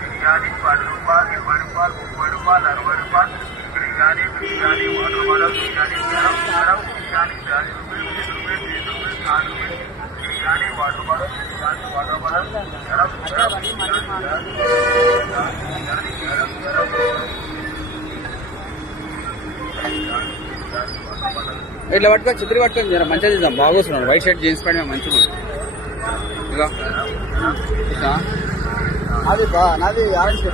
బిర్యానీ 10 రూపాయలు 20 రూపాయలు 30 రూపాయలు 60 రూపాయలు బిర్యానీ వాటర్ మోడల్ బిర్యానీ గరం బిర్యానీ 40 రూపాయలు 20 రూపాయలు 30 రూపాయలు 40 బిర్యానీ వాటర్ మోడల్ ఇట్లా పట్టుకొని చిత్రి పట్టుకొని జర మంచిగా చేద్దాం. బాగోస్తున్నాడు వైట్ షర్ట్ జీన్స్ ప్యాంట్ మంచిగా ఇక నాది ఆరెంజ్